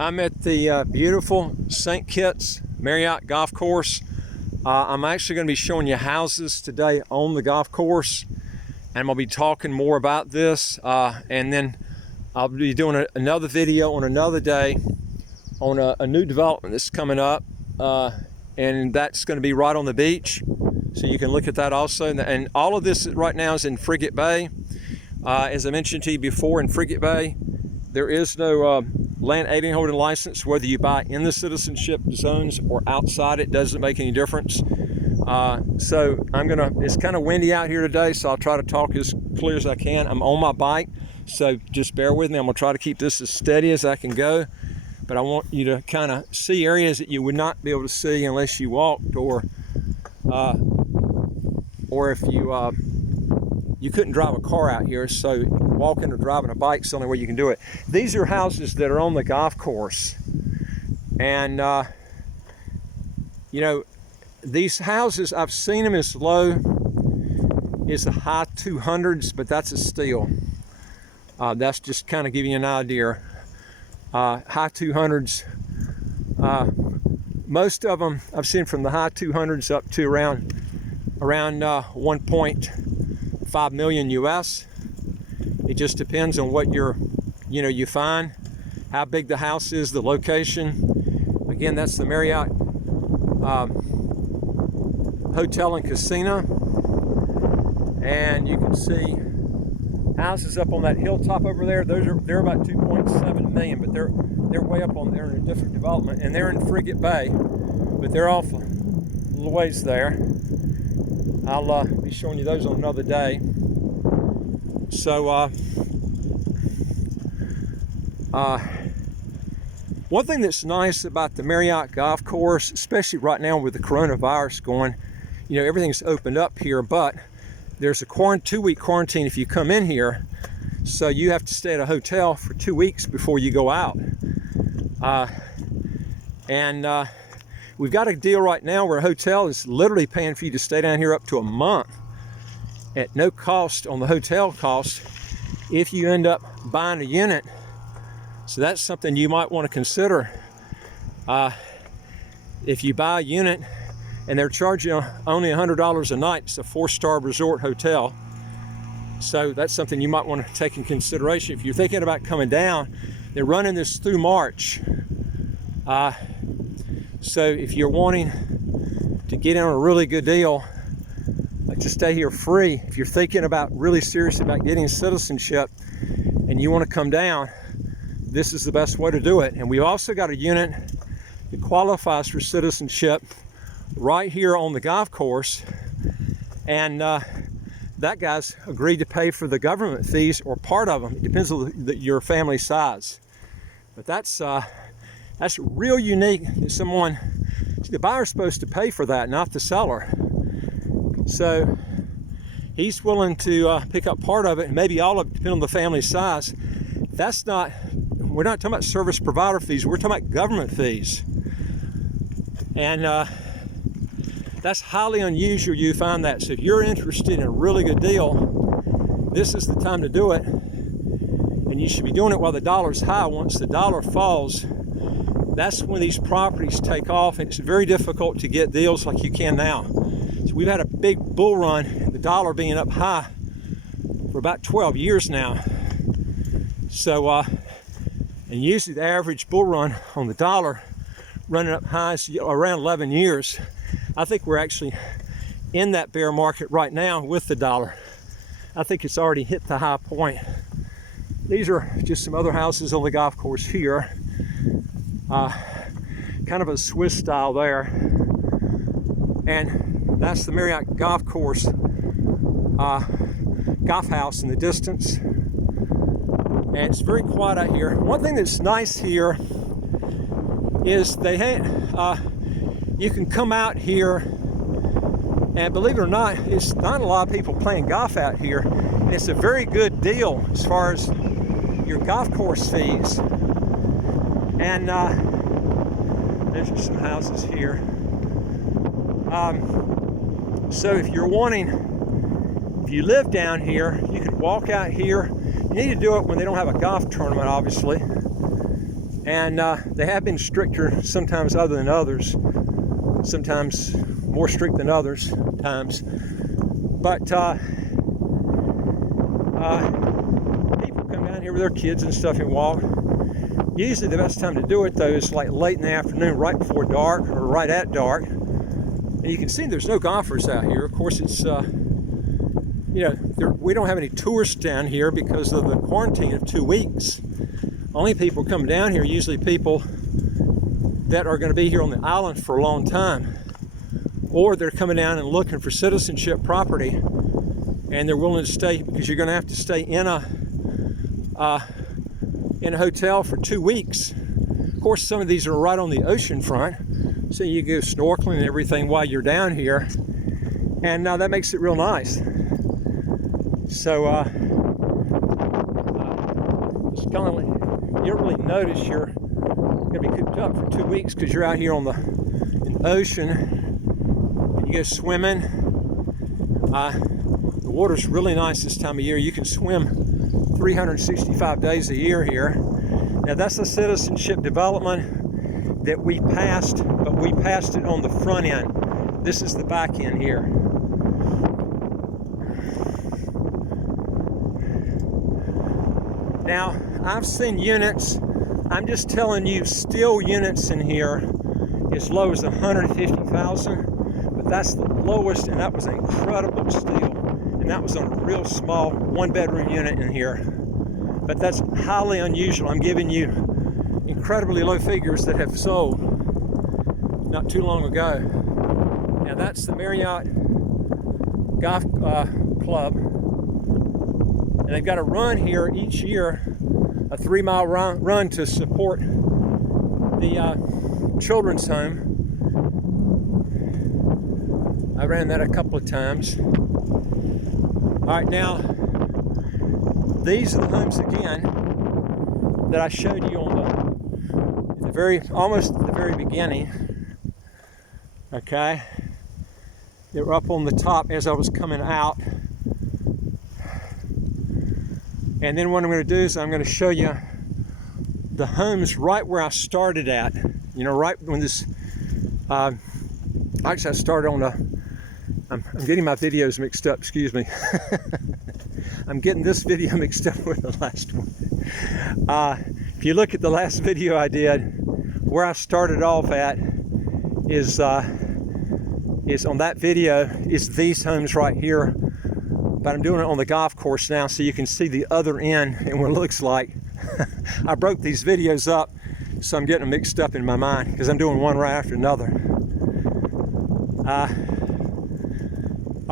I'm at the beautiful St. Kitts Marriott Golf Course. I'm actually going to be showing you houses today on the golf course, and I'm going to be talking more about this, and then I'll be doing another video on another day on a new development that's coming up, and that's going to be right on the beach, so you can look at that also. And all of this right now is in Frigate Bay. As I mentioned to you before, in Frigate Bay there is no land alien holding license. Whether you buy in the citizenship zones or outside, it doesn't make any difference. So it's kind of windy out here today, so I'll try to talk as clear as I can. I'm on my bike, so just bear with me. I'm gonna try to keep this as steady as I can go, but I want you to kind of see areas that you would not be able to see unless you walked, or if you couldn't drive a car out here, so walking or driving a bike is the only way you can do it. These are houses that are on the golf course, and you know, these houses, I've seen them as low as the high 200s, but that's a steal. That's just kind of giving you an idea. High 200s, most of them I've seen from the high 200s up to around 1.5 million US. It just depends on what you find, how big the house is, the location. Again, that's the Marriott Hotel and Casino, and you can see houses up on that hilltop over there. They're about 2.7 million, but they're way up on there in a different development, and they're in Frigate Bay, but they're off a little ways there. I'll be showing you those on another day. So one thing that's nice about the Marriott Golf Course, especially right now with the coronavirus going, everything's opened up here, but there's a 2-week quarantine if you come in here, so you have to stay at a hotel for 2 weeks before you go out. We've got a deal right now where a hotel is literally paying for you to stay down here up to a month at no cost on the hotel cost if you end up buying a unit. So that's something you might want to consider. If you buy a unit and they're charging you only $100 a night, it's a 4-star resort hotel. So that's something you might want to take in consideration. If you're thinking about coming down, they're running this through March. So if you're wanting to get in on a really good deal, to stay here free, if you're thinking about really serious about getting citizenship and you want to come down, this is the best way to do it. And we've also got a unit that qualifies for citizenship right here on the golf course, and that guy's agreed to pay for the government fees, or part of them. It depends on your family size, but that's real unique. The buyer's supposed to pay for that, not the seller. So he's willing to pick up part of it, and maybe all of it, depending on the family size. We're not talking about service provider fees, we're talking about government fees. And that's highly unusual you find that. So if you're interested in a really good deal, this is the time to do it. And you should be doing it while the dollar's high. Once the dollar falls, that's when these properties take off, and it's very difficult to get deals like you can now. So we've had a big bull run, the dollar being up high for about 12 years now. So, and usually the average bull run on the dollar running up high is around 11 years. I think we're actually in that bear market right now with the dollar. I think it's already hit the high point. These are just some other houses on the golf course here. Kind of a Swiss style there. And that's the Marriott Golf Course golf house in the distance. And it's very quiet out here. One thing that's nice here is you can come out here, and believe it or not, it's not a lot of people playing golf out here, and it's a very good deal as far as your golf course fees. And there's just some houses here. So if you live down here, you could walk out here. You need to do it when they don't have a golf tournament, obviously. And they have been stricter sometimes other than others, sometimes more strict than others times. But people come down here with their kids and stuff and walk. Usually the best time to do it, though, is like late in the afternoon, right before dark or right at dark. And you can see there's no golfers out here. Of course, it's, you know, we don't have any tourists down here because of the quarantine of 2 weeks. Only people come down here, usually people that are going to be here on the island for a long time. Or they're coming down and looking for citizenship property, and they're willing to stay, because you're going to have to stay in a hotel for 2 weeks. Of course, some of these are right on the ocean front, so you go snorkeling and everything while you're down here, and that makes it real nice. So it's kind of like, you don't really notice you're going to be cooped up for 2 weeks because you're out here in the ocean, and you go swimming. The water's really nice this time of year. You can swim 365 days a year here. Now that's a citizenship development that we passed, but we passed it on the front end. This is the back end here. Now, I've seen units, I'm just telling you, steel units in here as low as 150,000, but that's the lowest, and that was incredible steel. And that was on a real small 1-bedroom unit in here. But that's highly unusual. I'm giving you incredibly low figures that have sold not too long ago. Now that's the Marriott Golf Club. And they've got a run here each year, a 3-mile run to support the children's home. I ran that a couple of times. All right, now, these are the homes again that I showed you on almost at the very beginning. Okay, they were up on the top as I was coming out. And then what I'm going to do is I'm going to show you the homes right where I started at. You know, right when this, actually I started on I'm getting my videos mixed up, excuse me. I'm getting this video mixed up with the last one. If you look at the last video I did, where I started off at is on that video is these homes right here. But I'm doing it on the golf course now so you can see the other end and what it looks like. I broke these videos up, so I'm getting them mixed up in my mind because I'm doing one right after another. All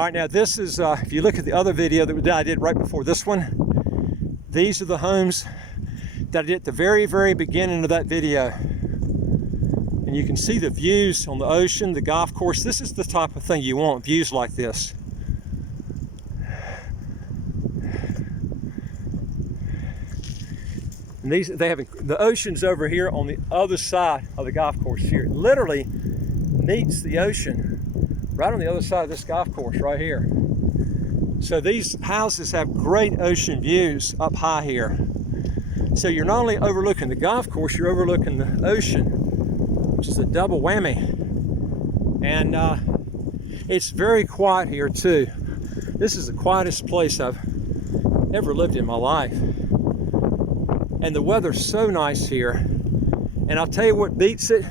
right, now this is, if you look at the other video that I did right before this one, these are the homes that I did at the very, very beginning of that video. And you can see the views on the ocean, the golf course. This is the type of thing you want, views like this. And they have the ocean's over here on the other side of the golf course here. It literally meets the ocean right on the other side of this golf course right here. So these houses have great ocean views up high here. So you're not only overlooking the golf course, you're overlooking the ocean, which is a double whammy. And it's very quiet here too. This is the quietest place I've ever lived in my life. And the weather's so nice here. And I'll tell you what beats it,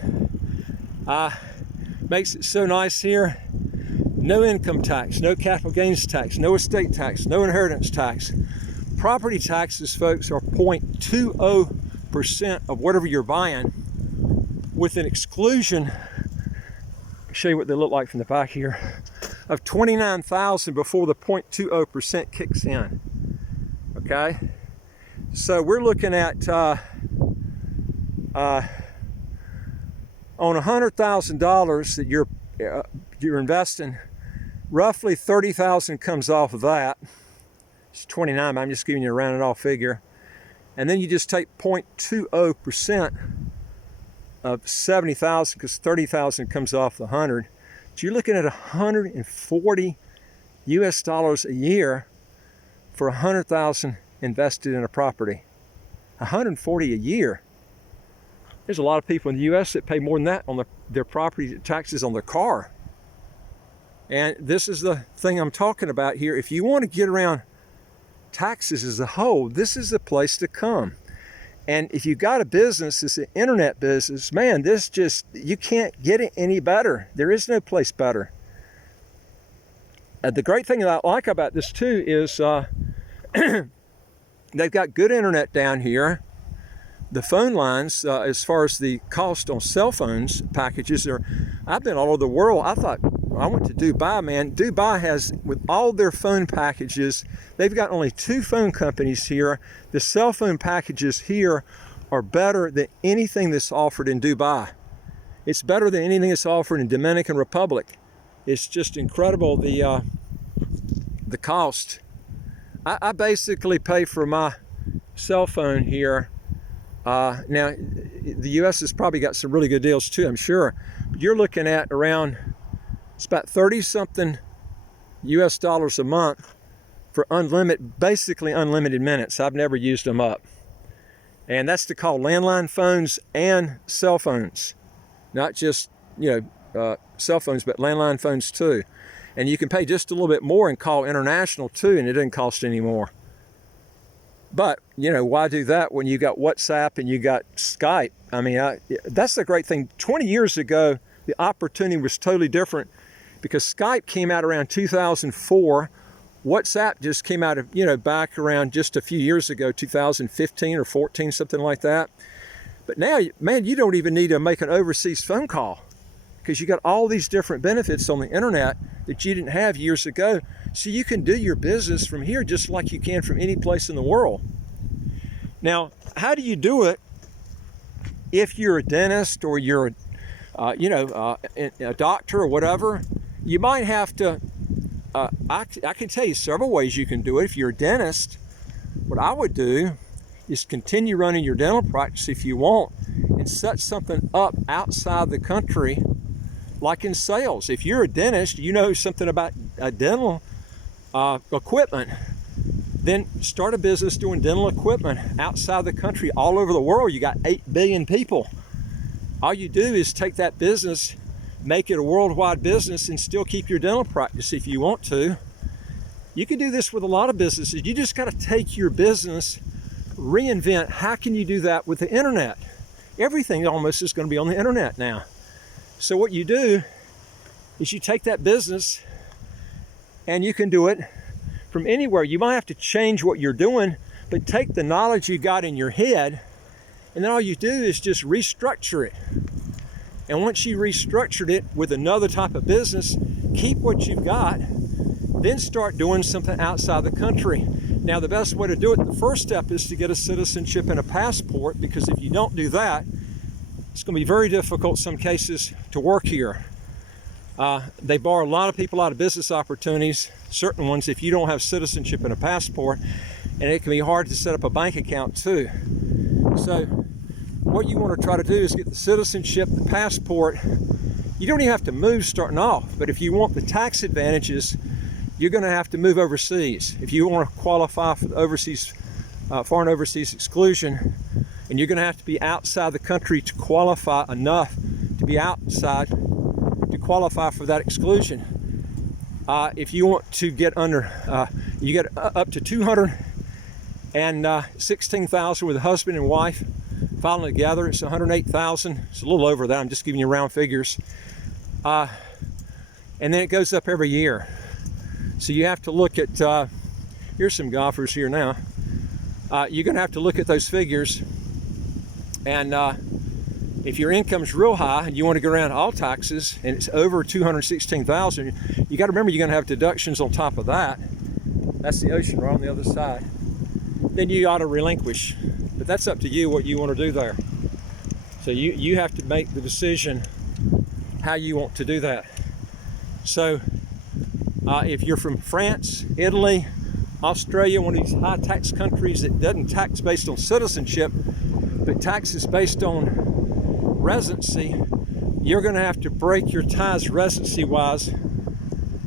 makes it so nice here. No income tax, no capital gains tax, no estate tax, no inheritance tax. Property taxes, folks, are 0.20% of whatever you're buying, with an exclusion, I'll show you what they look like from the back here, of $29,000 before the 0.20% kicks in. Okay? So we're looking at on $100,000 that you're investing, roughly $30,000 comes off of that. It's 29, I'm just giving you a rounded off figure. And then you just take 0.20% of 70,000 because 30,000 comes off the 100. So you're looking at 140 US dollars a year for 100,000 invested in a property. 140 a year. There's a lot of people in the U.S. that pay more than that on their property taxes on their car. And this is the thing I'm talking about here. If you want to get around taxes as a whole, this is the place to come. And if you got a business, it's an internet business, man, you can't get it any better. There is no place better. The great thing that I like about this too is they've got good internet down here. The phone lines, as far as the cost on cell phones packages, I've been all over the world. I went to Dubai, man. Dubai has, with all their phone packages, they've got only 2 phone companies here. The cell phone packages here are better than anything that's offered in Dubai. It's better than anything that's offered in Dominican Republic. It's just incredible, the cost. I basically pay for my cell phone here. Now, the U.S. has probably got some really good deals too, I'm sure. But you're looking at around, it's about 30-something U.S. dollars a month for basically unlimited minutes. I've never used them up. And that's to call landline phones and cell phones. Not just, cell phones, but landline phones too. And you can pay just a little bit more and call international too, and it doesn't cost any more. But, why do that when you got WhatsApp and you got Skype? I mean, that's the great thing. 20 years ago, the opportunity was totally different because Skype came out around 2004. WhatsApp just came out of, back around just a few years ago, 2015 or 14, something like that. But now, man, you don't even need to make an overseas phone call because you got all these different benefits on the internet that you didn't have years ago. So you can do your business from here just like you can from any place in the world. Now, how do you do it if you're a dentist or you're a doctor or whatever? You might have to, I can tell you several ways you can do it. If you're a dentist, what I would do is continue running your dental practice if you want and set something up outside the country, like in sales. If you're a dentist, you know something about dental equipment, then start a business doing dental equipment outside the country, all over the world. You got 8 billion people. All you do is take that business, make it a worldwide business, and still keep your dental practice if you want to. You can do this with a lot of businesses. You just got to take your business, reinvent. How can you do that with the internet? Everything almost is going to be on the internet now. So what you do is you take that business and you can do it from anywhere. You might have to change what you're doing, but take the knowledge you got in your head, and then all you do is just restructure it. And once you restructured it with another type of business, keep what you've got, then start doing something outside the country. Now, the best way to do it, the first step is to get a citizenship and a passport, because if you don't do that, it's going to be very difficult in some cases to work here. They bar a lot of people out of business opportunities, certain ones, if you don't have citizenship and a passport, and it can be hard to set up a bank account too. So what you want to try to do is get the citizenship, the passport. You don't even have to move starting off, but if you want the tax advantages, you're going to have to move overseas. If you want to qualify for the overseas, foreign overseas exclusion, and you're going to have to be outside the country to qualify enough to be outside to qualify for that exclusion. If you want to get under, you get up to 216,000 with a husband and wife filing together. It's 108,000. It's a little over that. I'm just giving you round figures. And then it goes up every year. So you have to look at, here's some golfers here now. You're going to have to look at those figures. And if your income's real high and you want to go around all taxes and it's over 216,000, you got to remember you're going to have deductions on top of that. That's the ocean right on the other side. Then you ought to relinquish. But that's up to you what you want to do there. So you have to make the decision how you want to do that. So if you're from France, Italy, Australia, one of these high tax countries that doesn't tax based on citizenship, but taxes based on residency, you're going to have to break your ties residency-wise,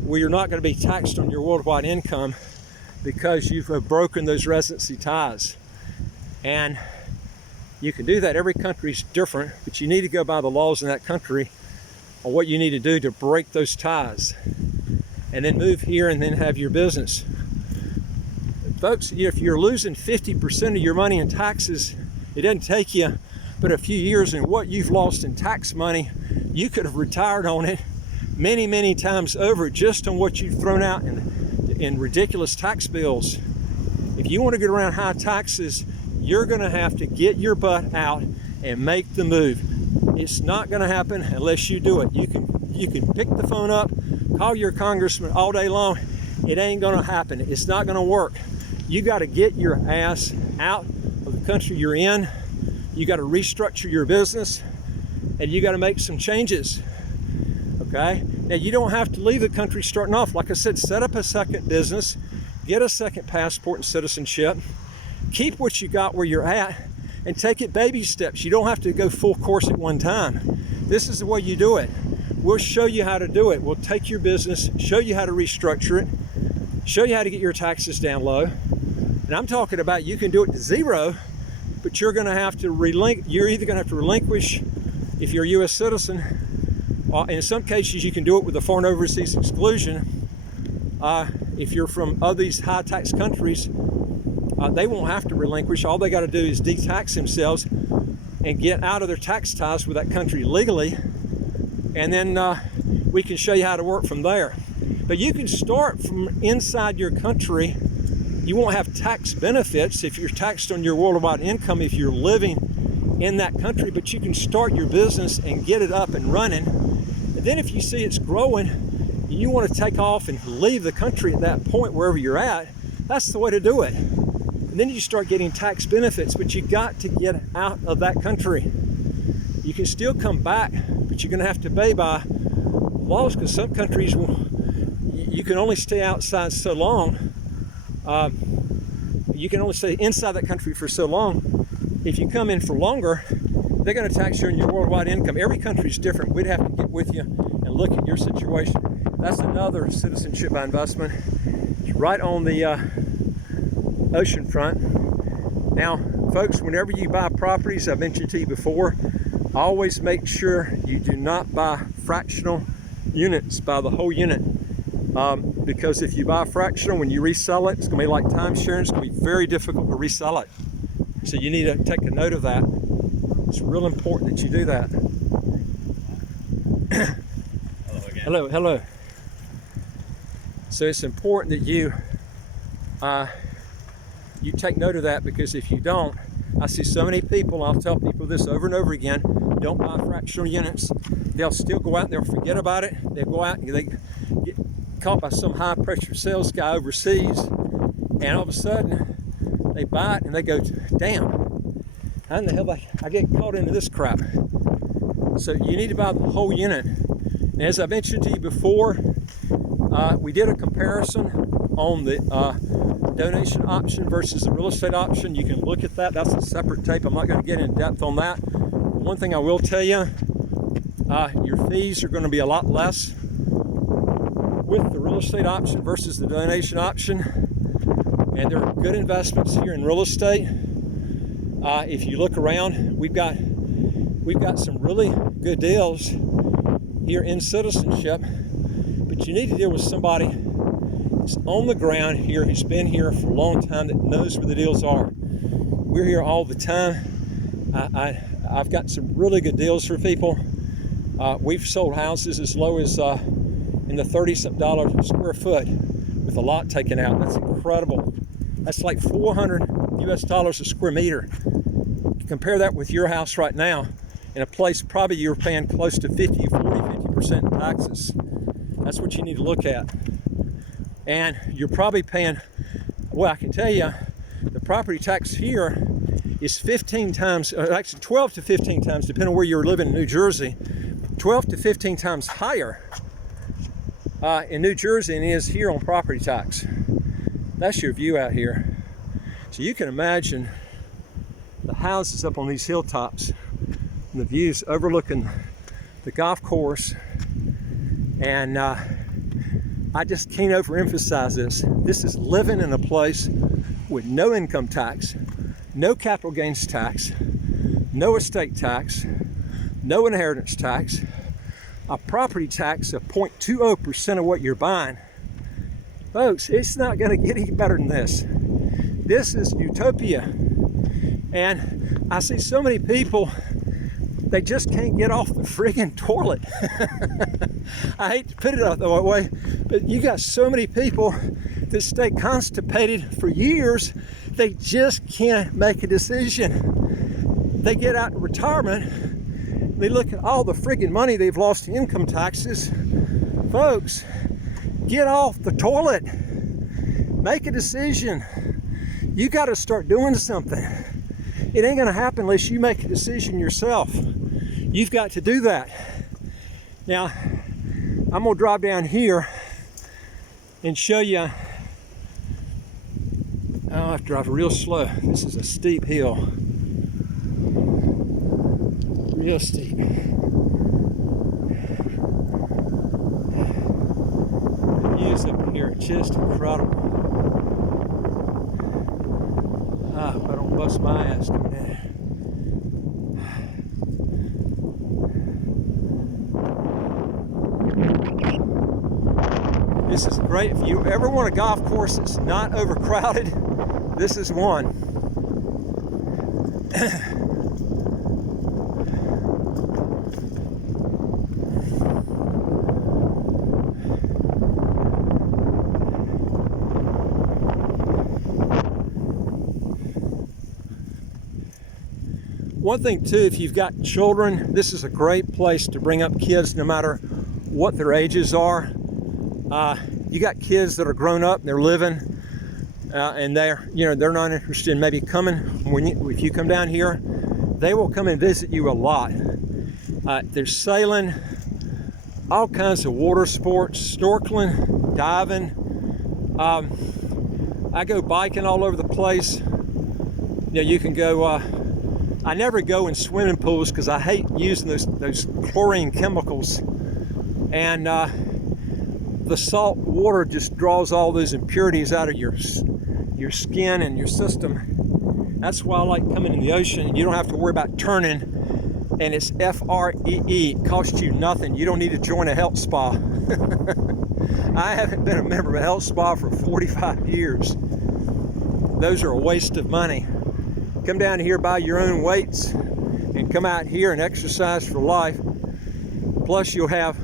where you're not going to be taxed on your worldwide income because you've broken those residency ties. And You can do that. Every country's different, but you need to go by the laws in that country on what you need to do to break those ties and then move here and then have your business. Folks, if you're losing 50% of your money in taxes, it doesn't take you but a few years, and what you've lost in tax money, you could have retired on it many, many times over just on what you've thrown out in ridiculous tax bills. If you want to get around high taxes, you're going to have to get your butt out and make the move. It's not going to happen unless you do it. You can pick the phone up, call your congressman all day long. It ain't going to happen. It's not going to work. You got to get your ass out of the country you're in. You got to restructure your business, and you got to make some changes. Okay? Now, you don't have to leave the country starting off. Like I said, set up a second business, get a second passport and citizenship, keep what you got where you're at, and take it baby steps. You don't have to go full course at one time. This is the way you do it. We'll show you how to do it. We'll take your business, show you how to restructure it, show you how to get your taxes down low. And I'm talking about you can do it to zero, but you're going to have to you're either going to have to relinquish if you're a U.S. citizen. In some cases, you can do it with a foreign overseas exclusion. If you're from other these high tax countries, they won't have to relinquish. All they got to do is de-tax themselves and get out of their tax ties with that country legally, and then we can show you how to work from there. But you can start from inside your country. You won't have tax benefits if you're taxed on your worldwide income if you're living in that country, but you can start your business and get it up and running. And then if you see it's growing and you want to take off and leave the country at that point, wherever you're at, that's the way to do it. And then you start getting tax benefits, but you got to get out of that country. You can still come back, but you're going to have to obey by laws, because some countries you can only stay outside so long. You can only stay inside that country for so long. If you come in for longer, they're going to tax you on your worldwide income. Every country is different. We'd have to get with you and look at your situation. That's another citizenship by investment. It's right on the ocean front. Now, folks, whenever you buy properties, I've mentioned to you before, always make sure you do not buy fractional units, buy the whole unit. Because if you buy fractional, when you resell it, it's going to be like timeshare. It's going to be very difficult to resell it. So you need to take a note of that. It's real important that you do that. Hello again. Hello, hello. So it's important that you take note of that, because if you don't, I see so many people, I'll tell people this over and over again, don't buy fractional units. They'll still go out and they'll forget about it. They'll go out and they get caught by some high pressure sales guy overseas, and all of a sudden they buy it and they go, damn, how in the hell I get caught into this crap? So you need to buy the whole unit. And as I mentioned to you before, we did a comparison on the donation option versus the real estate option. You can look at that. That's a separate tape. I'm not going to get in depth on that. One thing I will tell you, your fees are going to be a lot less with the real estate option versus the donation option, and there are good investments here in real estate. If you look around, we've got some really good deals here in citizenship, but you need to deal with somebody that's on the ground here, who's been here for a long time, that knows where the deals are. We're here all the time. I've got some really good deals for people. We've sold houses as low as in the $30-something square foot with a lot taken out. That's incredible. That's like $400 US a square meter. Compare that with your house right now in a place probably you're paying close to 50% in taxes. That's what you need to look at. And you're probably paying, well, I can tell you, the property tax here is 15 times, actually 12 to 15 times, depending on where you're living in New Jersey, 12 to 15 times higher in New Jersey than it is here on property tax. That's your view out here. So you can imagine the houses up on these hilltops and the views overlooking the golf course. And I just can't overemphasize this. This is living in a place with no income tax, no capital gains tax, no estate tax, no inheritance tax, a property tax of 0.20% of what you're buying. Folks, it's not going to get any better than this. This is utopia. And I see so many people, they just can't get off the friggin' toilet. I hate to put it out that way, but you got so many people that stay constipated for years, they just can't make a decision. They get out in retirement, they look at all the friggin' money they've lost in income taxes. Folks, get off the toilet. Make a decision. You got to start doing something. It ain't gonna happen unless you make a decision yourself. You've got to do that. Now, I'm gonna drive down here and show you. I have to drive real slow. This is a steep hill. Real steep. The views up here are just incredible. I hope I don't bust my ass coming in. This is great. If you ever want a golf course that's not overcrowded, this is one. One thing too, if you've got children, this is a great place to bring up kids no matter what their ages are. You got kids that are grown up and they're living and they're not interested in maybe coming. If you come down here, they will come and visit you a lot. There's sailing, all kinds of water sports, snorkeling, diving. I go biking all over the place. You can go, I never go in swimming pools because I hate using those chlorine chemicals. And the salt water just draws all those impurities out of your skin and your system. That's why I like coming in the ocean. You don't have to worry about turning, and it's free. It costs you nothing. You don't need to join a health spa. I haven't been a member of a health spa for 45 years. Those are a waste of money. Come down here, buy your own weights, and come out here and exercise for life. Plus you'll have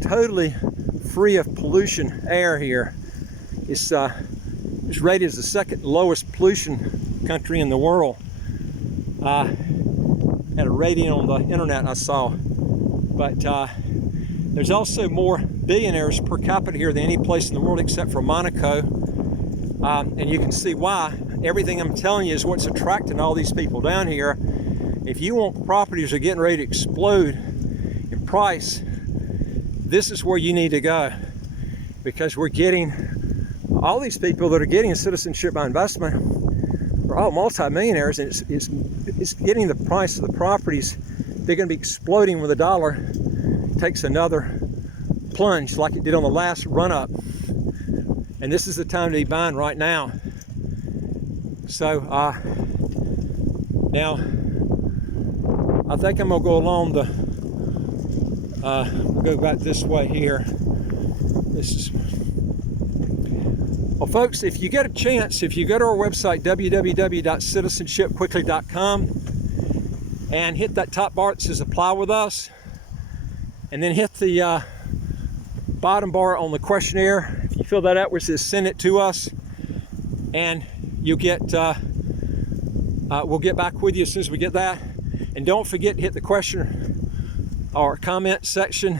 totally free of pollution air here. It's rated as the second lowest pollution country in the world. Had a rating on the internet I saw. But there's also more billionaires per capita here than any place in the world except for Monaco. And you can see why. Everything I'm telling you is what's attracting all these people down here. If you want properties that are getting ready to explode in price, this is where you need to go, because we're getting all these people that are getting a citizenship by investment are all multimillionaires, and it's getting the price of the properties. They're going to be exploding when the dollar takes another plunge like it did on the last run up. And this is the time to be buying right now. So now I think I'm gonna go along the go back this way here. This is, well folks, if you get a chance, if you go to our website www.citizenshipquickly.com and hit that top bar that says apply with us, and then hit the bottom bar on the questionnaire. If you fill that out where it says send it to us, and you'll get we'll get back with you as soon as we get that. And don't forget to hit the question or comment section,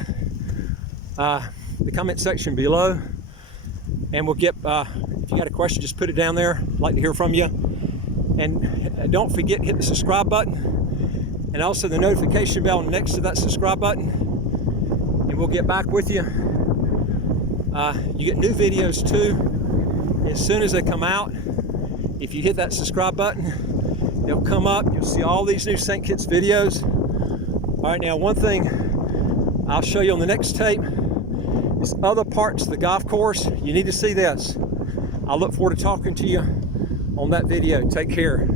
the comment section below, and we'll get if you got a question, just put it down there. I'd like to hear from you. And don't forget to hit the subscribe button and also the notification bell next to that subscribe button, and we'll get back with you. You get new videos too as soon as they come out. If you hit that subscribe button, they'll come up. You'll see all these new St. Kitts videos. All right, now one thing I'll show you on the next tape is other parts of the golf course. You need to see this. I look forward to talking to you on that video. Take care.